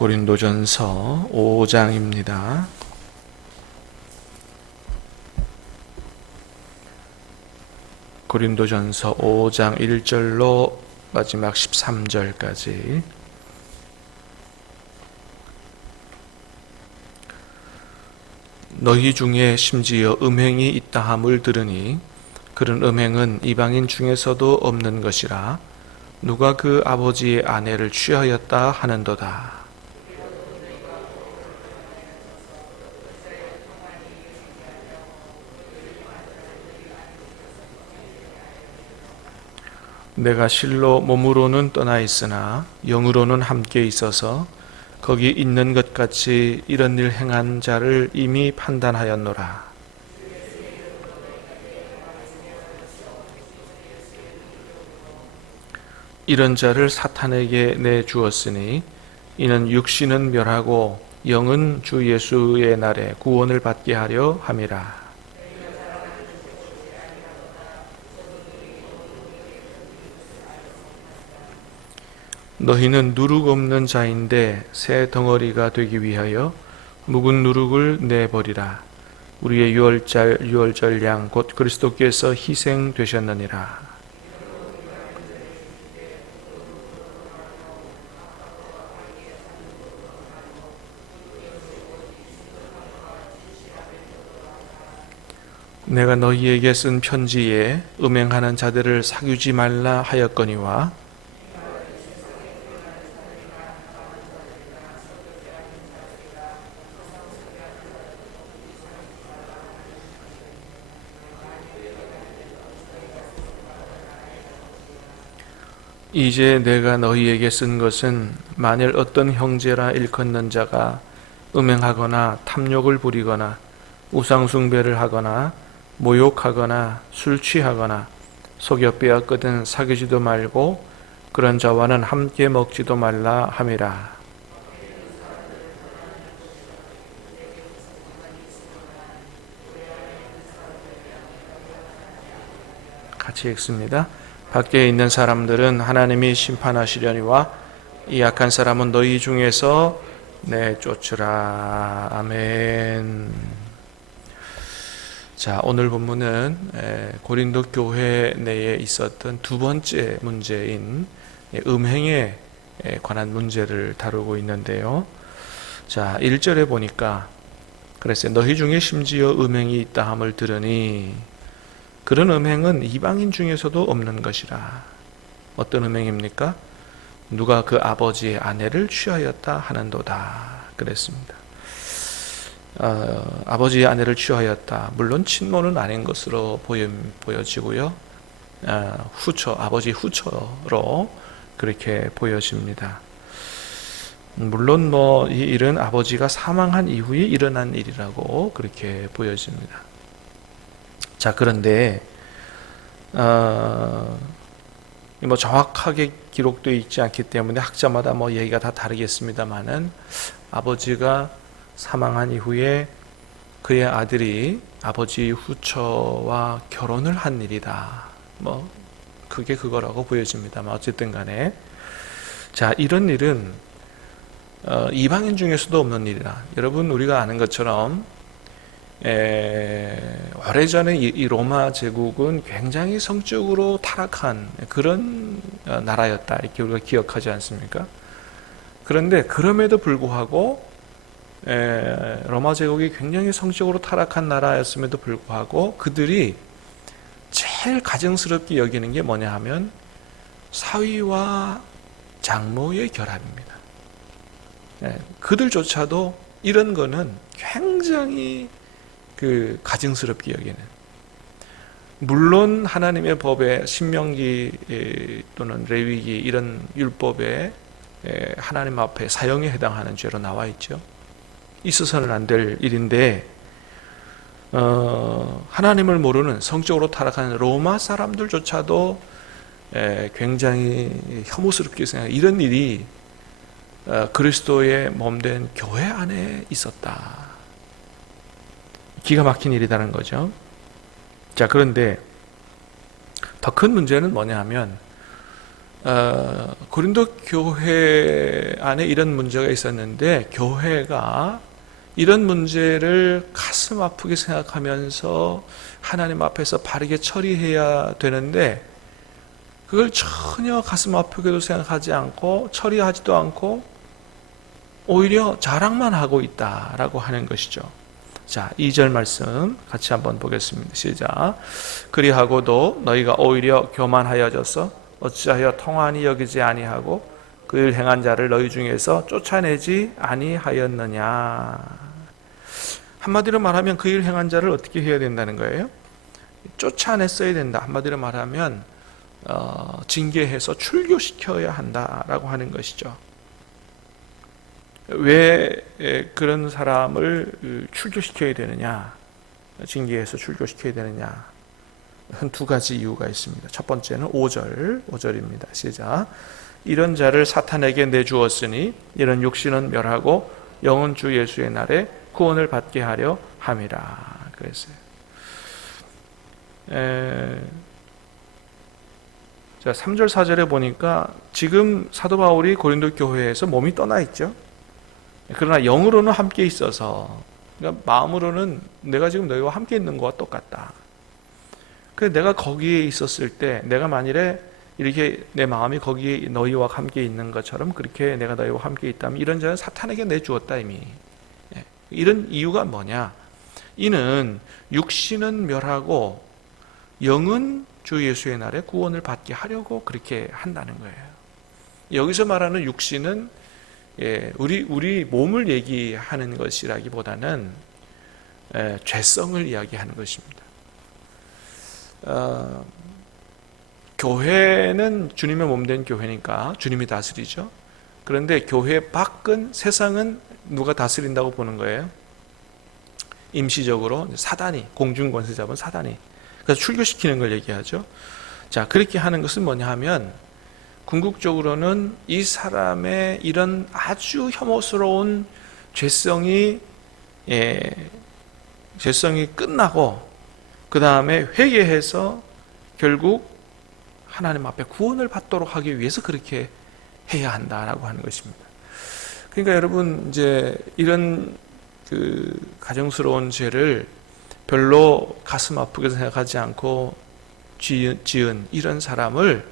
고린도전서 5장입니다. 고린도전서 5장 1절로 마지막 13절까지. 너희 중에 심지어 음행이 있다함을 들으니 그런 음행은 이방인 중에서도 없는 것이라 누가 그 아버지의 아내를 취하였다 하는도다. 내가 실로 몸으로는 떠나 있으나 영으로는 함께 있어서 거기 있는 것 같이 이런 일 행한 자를 이미 판단하였노라. 이런 자를 사탄에게 내주었으니 이는 육신은 멸하고 영은 주 예수의 날에 구원을 받게 하려 함이라. 너희는 누룩 없는 자인데 새 덩어리가 되기 위하여 묵은 누룩을 내버리라. 우리의 유월절 양 곧 그리스도께서 희생되셨느니라. 내가 너희에게 쓴 편지에 음행하는 자들을 사귀지 말라 하였거니와 이제 내가 너희에게 쓴 것은 만일 어떤 형제라 일컫는 자가 음행하거나 탐욕을 부리거나 우상숭배를 하거나 모욕하거나 술 취하거나 속여 빼앗거든 사귀지도 말고 그런 자와는 함께 먹지도 말라 함이라. 같이 읽습니다. 밖에 있는 사람들은 하나님이 심판하시려니와 이 악한 사람은 너희 중에서 내쫓으라. 아멘. 자, 오늘 본문은 고린도 교회 내에 있었던 두 번째 문제인 음행에 관한 문제를 다루고 있는데요. 자, 1절에 보니까 그랬어요. 너희 중에 심지어 음행이 있다함을 들으니 그런 음행은 이방인 중에서도 없는 것이라. 어떤 음행입니까? 누가 그 아버지의 아내를 취하였다 하는도다. 그랬습니다. 아버지의 아내를 취하였다. 물론 친모는 아닌 것으로 보여지고요. 아버지 후처로 그렇게 보여집니다. 물론 이 일은 아버지가 사망한 이후에 일어난 일이라고 그렇게 보여집니다. 자, 그런데 정확하게 기록되어 있지 않기 때문에 학자마다 얘기가 다 다르겠습니다만은 아버지가 사망한 이후에 그의 아들이 아버지 후처와 결혼을 한 일이다. 그게 그거라고 보여집니다만 어쨌든 간에 자, 이런 일은 이방인 중에서도 없는 일이라. 여러분, 우리가 아는 것처럼 오래전에 이 로마 제국은 굉장히 성적으로 타락한 그런 나라였다, 이렇게 우리가 기억하지 않습니까? 그런데 그럼에도 불구하고 로마 제국이 굉장히 성적으로 타락한 나라였음에도 불구하고 그들이 제일 가증스럽게 여기는 게 뭐냐 하면 사위와 장모의 결합입니다. 그들조차도 이런 거는 굉장히 가증스럽게 여기는, 물론 하나님의 법에 신명기 또는 레위기 이런 율법에 하나님 앞에 사형에 해당하는 죄로 나와 있죠. 있어서는 안 될 일인데 하나님을 모르는 성적으로 타락하는 로마 사람들조차도 굉장히 혐오스럽게 생각해요. 이런 일이 그리스도의 몸된 교회 안에 있었다. 기가 막힌 일이라는 거죠. 자, 그런데 더 큰 문제는 뭐냐 하면 고린도 교회 안에 이런 문제가 있었는데 교회가 이런 문제를 가슴 아프게 생각하면서 하나님 앞에서 바르게 처리해야 되는데 그걸 전혀 가슴 아프게도 생각하지 않고 처리하지도 않고 오히려 자랑만 하고 있다라고 하는 것이죠. 자, 2절 말씀 같이 한번 보겠습니다. 시작. 그리하고도 너희가 오히려 교만하여져서 어찌하여 통한이 여기지 아니하고 그 일 행한 자를 너희 중에서 쫓아내지 아니하였느냐. 한마디로 말하면 그 일 행한 자를 어떻게 해야 된다는 거예요? 쫓아냈어야 된다. 한마디로 말하면 징계해서 출교시켜야 한다라고 하는 것이죠. 왜 그런 사람을 출교시켜야 되느냐, 징계해서 출교시켜야 되느냐, 한 두 가지 이유가 있습니다. 첫 번째는 5절입니다. 시작. 이런 자를 사탄에게 내주었으니 이런 육신은 멸하고 영은 주 예수의 날에 구원을 받게 하려 함이라. 그랬어요. 자, 3절 4절에 보니까 지금 사도 바울이 고린도 교회에서 몸이 떠나 있죠. 그러나 영으로는 함께 있어서, 그러니까 마음으로는 내가 지금 너희와 함께 있는 것과 똑같다. 그래서 내가 거기에 있었을 때, 내가 만일에 이렇게 내 마음이 거기에 너희와 함께 있는 것처럼 그렇게 내가 너희와 함께 있다면 이런 자는 사탄에게 내주었다 이미. 이런 이유가 뭐냐? 이는 육신은 멸하고 영은 주 예수의 날에 구원을 받게 하려고 그렇게 한다는 거예요. 여기서 말하는 육신은 우리 몸을 얘기하는 것이라기보다는 죄성을 이야기하는 것입니다. 교회는 주님의 몸된 교회니까 주님이 다스리죠. 그런데 교회 밖은, 세상은 누가 다스린다고 보는 거예요? 임시적으로 사단이, 공중권세 잡은 사단이. 그래서 출교시키는 걸 얘기하죠. 자, 그렇게 하는 것은 뭐냐 하면 궁극적으로는 이 사람의 이런 아주 혐오스러운 죄성이 끝나고 그 다음에 회개해서 결국 하나님 앞에 구원을 받도록 하기 위해서 그렇게 해야 한다라고 하는 것입니다. 그러니까 여러분, 이제 이런 그 가정스러운 죄를 별로 가슴 아프게 생각하지 않고 지은 이런 사람을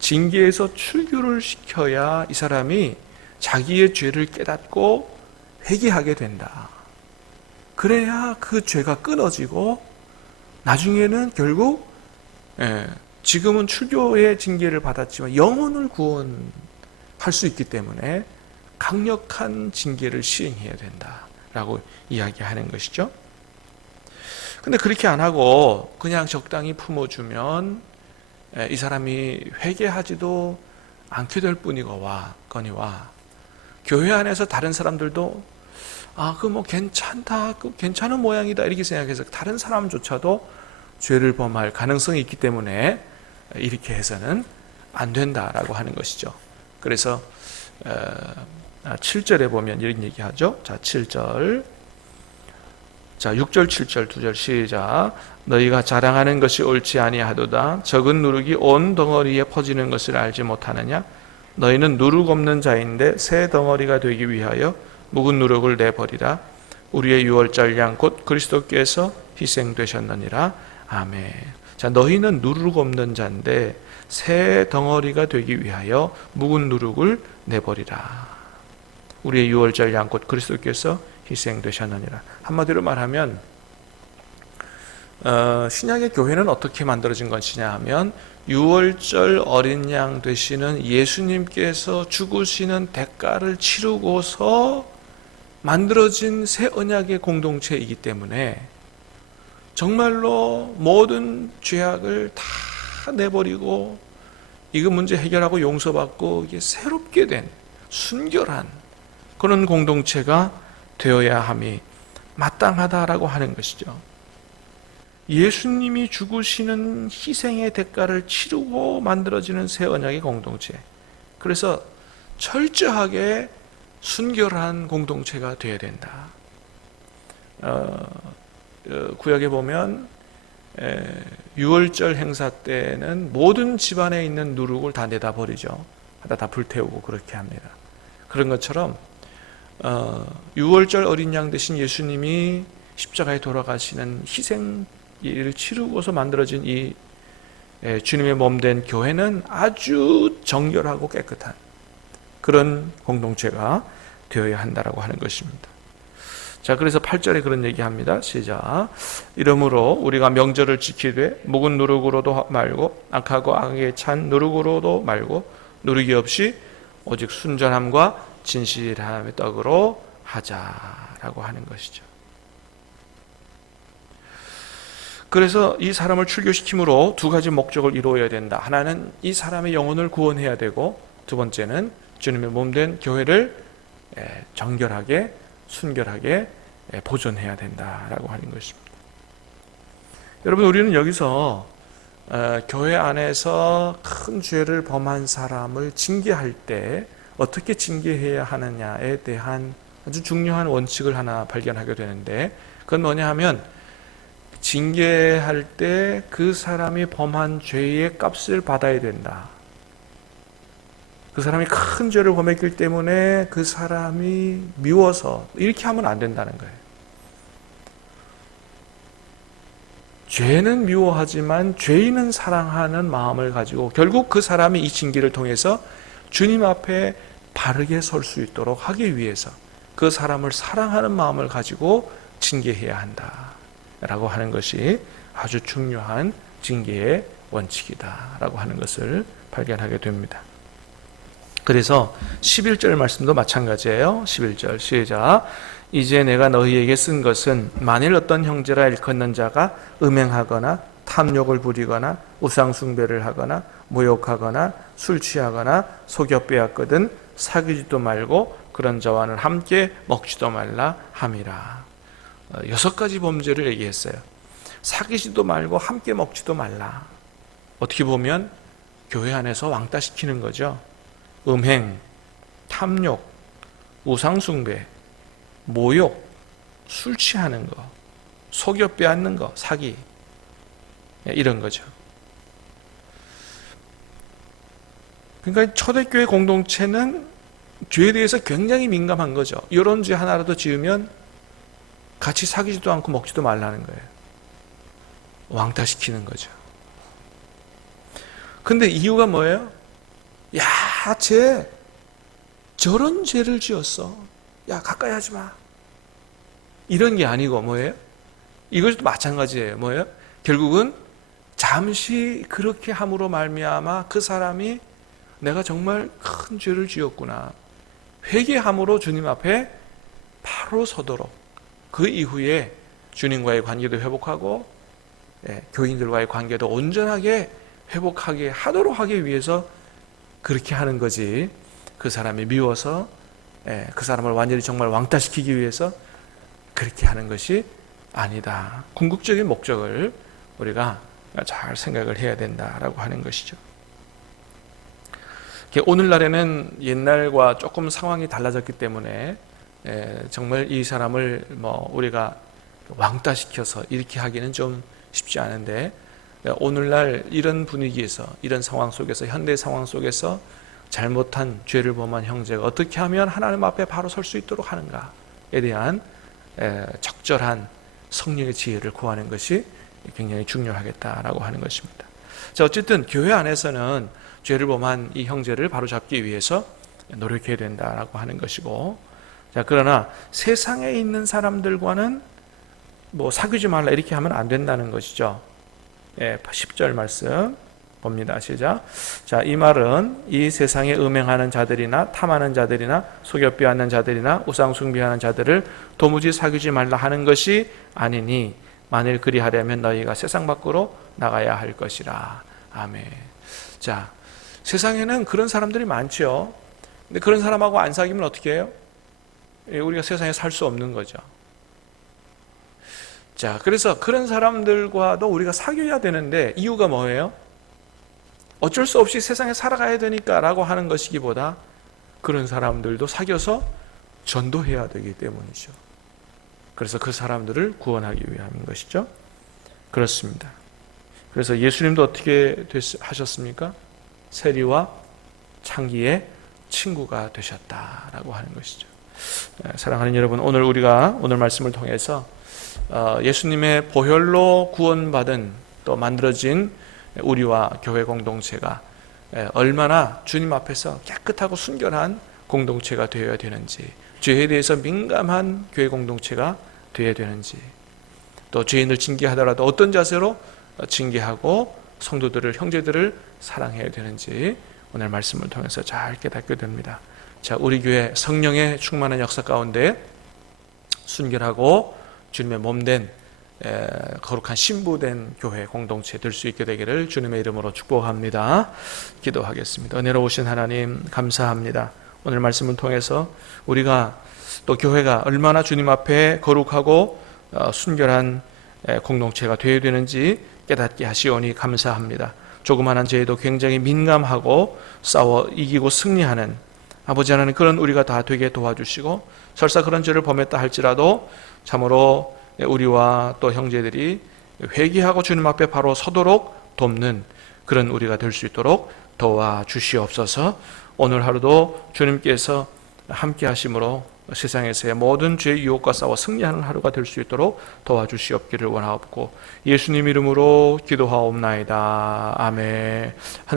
징계해서 출교를 시켜야 이 사람이 자기의 죄를 깨닫고 회개하게 된다. 그래야 그 죄가 끊어지고 나중에는 결국 지금은 출교의 징계를 받았지만 영혼을 구원할 수 있기 때문에 강력한 징계를 시행해야 된다라고 이야기하는 것이죠. 근데 그렇게 안 하고 그냥 적당히 품어주면 이 사람이 회개하지도 않게 될 뿐이거니와 교회 안에서 다른 사람들도 그거 뭐 괜찮다, 괜찮은 모양이다 이렇게 생각해서 다른 사람조차도 죄를 범할 가능성이 있기 때문에 이렇게 해서는 안 된다라고 하는 것이죠. 그래서 7절에 보면 이런 얘기하죠. 자, 7절. 자, 6절 7절 두 절 시작. 너희가 자랑하는 것이 옳지 아니하도다. 적은 누룩이 온 덩어리에 퍼지는 것을 알지 못하느냐? 너희는 누룩 없는 자인데 새 덩어리가 되기 위하여 묵은 누룩을 내버리라. 우리의 유월절 양 곧 그리스도께서 희생되셨느니라. 아멘. 자, 너희는 누룩 없는 자인데 새 덩어리가 되기 위하여 묵은 누룩을 내버리라. 우리의 유월절 양 곧 그리스도께서 희생되셨느니라. 한마디로 말하면 신약의 교회는 어떻게 만들어진 것이냐 하면 유월절 어린 양 되시는 예수님께서 죽으시는 대가를 치르고서 만들어진 새 언약의 공동체이기 때문에 정말로 모든 죄악을 다 내버리고 이거 문제 해결하고 용서받고 이게 새롭게 된 순결한 그런 공동체가 되어야 함이 마땅하다라고 하는 것이죠. 예수님이 죽으시는 희생의 대가를 치르고 만들어지는 새 언약의 공동체. 그래서 철저하게 순결한 공동체가 되어야 된다. 구약에 보면 유월절 행사 때는 모든 집안에 있는 누룩을 다 내다 버리죠. 다 불태우고 그렇게 합니다. 그런 것처럼 유월절 어린 양 대신 예수님이 십자가에 돌아가시는 희생을 치르고서 만들어진 이 주님의 몸된 교회는 아주 정결하고 깨끗한 그런 공동체가 되어야 한다라고 하는 것입니다. 자, 그래서 8절에 그런 얘기합니다. 시작. 이러므로 우리가 명절을 지키되 묵은 누룩으로도 말고 악하고 악에 찬 누룩으로도 말고 누룩이 없이 오직 순전함과 진실함의 떡으로 하자라고 하는 것이죠. 그래서 이 사람을 출교시킴으로 두 가지 목적을 이루어야 된다. 하나는 이 사람의 영혼을 구원해야 되고, 두 번째는 주님의 몸된 교회를 정결하게 순결하게 보존해야 된다라고 하는 것입니다. 여러분, 우리는 여기서 교회 안에서 큰 죄를 범한 사람을 징계할 때 어떻게 징계해야 하느냐에 대한 아주 중요한 원칙을 하나 발견하게 되는데, 그건 뭐냐 하면 징계할 때 그 사람이 범한 죄의 값을 받아야 된다. 그 사람이 큰 죄를 범했기 때문에 그 사람이 미워서 이렇게 하면 안 된다는 거예요. 죄는 미워하지만 죄인은 사랑하는 마음을 가지고 결국 그 사람이 이 징계를 통해서 주님 앞에 바르게 설 수 있도록 하기 위해서 그 사람을 사랑하는 마음을 가지고 징계해야 한다라고 하는 것이 아주 중요한 징계의 원칙이다라고 하는 것을 발견하게 됩니다. 그래서 11절 말씀도 마찬가지예요. 11절 시작. 이제 내가 너희에게 쓴 것은 만일 어떤 형제라 일컫는 자가 음행하거나 탐욕을 부리거나 우상숭배를 하거나 모욕하거나 술 취하거나 속여 빼앗거든 사귀지도 말고 그런 자와는 함께 먹지도 말라 함이라. 6가지 범죄를 얘기했어요. 사귀지도 말고 함께 먹지도 말라. 어떻게 보면 교회 안에서 왕따시키는 거죠. 음행, 탐욕, 우상숭배, 모욕, 술 취하는 거, 속여 빼앗는 거, 사기, 이런 거죠. 그러니까 초대교회 공동체는 죄에 대해서 굉장히 민감한 거죠. 이런 죄 하나라도 지으면 같이 사귀지도 않고 먹지도 말라는 거예요. 왕따시키는 거죠. 근데 이유가 뭐예요? 야, 쟤 저런 죄를 지었어. 야, 가까이 하지 마. 이런 게 아니고 뭐예요? 이것도 마찬가지예요. 뭐예요? 결국은 잠시 그렇게 함으로 말미암아 그 사람이 내가 정말 큰 죄를 지었구나. 회개함으로 주님 앞에 바로 서도록, 그 이후에 주님과의 관계도 회복하고 교인들과의 관계도 온전하게 회복하게 하도록 하기 위해서 그렇게 하는 거지, 그 사람이 미워서 그 사람을 완전히 정말 왕따시키기 위해서 그렇게 하는 것이 아니다. 궁극적인 목적을 우리가 잘 생각을 해야 된다라고 하는 것이죠. 오늘날에는 옛날과 조금 상황이 달라졌기 때문에 정말 이 사람을 우리가 왕따시켜서 이렇게 하기는 좀 쉽지 않은데, 오늘날 이런 분위기에서, 이런 상황 속에서, 현대 상황 속에서 잘못한 죄를 범한 형제가 어떻게 하면 하나님 앞에 바로 설 수 있도록 하는가에 대한 적절한 성령의 지혜를 구하는 것이 굉장히 중요하겠다라고 하는 것입니다. 자, 어쨌든 교회 안에서는 죄를 범한 이 형제를 바로잡기 위해서 노력해야 된다라고 하는 것이고, 자, 그러나 세상에 있는 사람들과는 사귀지 말라 이렇게 하면 안 된다는 것이죠. 10절 말씀 봅니다. 시작. 자, 이 말은 이 세상에 음행하는 자들이나 탐하는 자들이나 속여 빼앗는 자들이나 우상 숭배하는 자들을 도무지 사귀지 말라 하는 것이 아니니 만일 그리하려면 너희가 세상 밖으로 나가야 할 것이라. 아멘. 자, 세상에는 그런 사람들이 많죠. 근데 그런 사람하고 안 사귀면 어떻게 해요? 우리가 세상에 살 수 없는 거죠. 자, 그래서 그런 사람들과도 우리가 사귀어야 되는데 이유가 뭐예요? 어쩔 수 없이 세상에 살아가야 되니까 라고 하는 것이기보다 그런 사람들도 사귀어서 전도해야 되기 때문이죠. 그래서 그 사람들을 구원하기 위함인 것이죠. 그렇습니다. 그래서 예수님도 어떻게 하셨습니까? 세리와 창기의 친구가 되셨다라고 하는 것이죠. 사랑하는 여러분, 오늘 말씀을 통해서 예수님의 보혈로 구원받은 또 만들어진 우리와 교회 공동체가 얼마나 주님 앞에서 깨끗하고 순결한 공동체가 되어야 되는지, 죄에 대해서 민감한 교회 공동체가 되어야 되는지, 또 죄인을 징계하더라도 어떤 자세로 징계하고 성도들을, 형제들을 사랑해야 되는지 오늘 말씀을 통해서 잘 깨닫게 됩니다. 자, 우리 교회 성령의 충만한 역사 가운데 순결하고 주님의 몸된 거룩한 신부된 교회 공동체 될 수 있게 되기를 주님의 이름으로 축복합니다. 기도하겠습니다. 은혜로우신 하나님 감사합니다. 오늘 말씀을 통해서 우리가 또 교회가 얼마나 주님 앞에 거룩하고 순결한 공동체가 되어야 되는지 깨닫게 하시오니 감사합니다. 조그마한 죄에도 굉장히 민감하고 싸워 이기고 승리하는 아버지 하나님, 그런 우리가 다 되게 도와주시고, 설사 그런 죄를 범했다 할지라도 참으로 우리와 또 형제들이 회개하고 주님 앞에 바로 서도록 돕는 그런 우리가 될 수 있도록 도와주시옵소서. 오늘 하루도 주님께서 함께 하심으로 세상에서의 모든 죄의 유혹과 싸워 승리하는 하루가 될 수 있도록 도와주시옵기를 원하옵고 예수님 이름으로 기도하옵나이다. 아멘.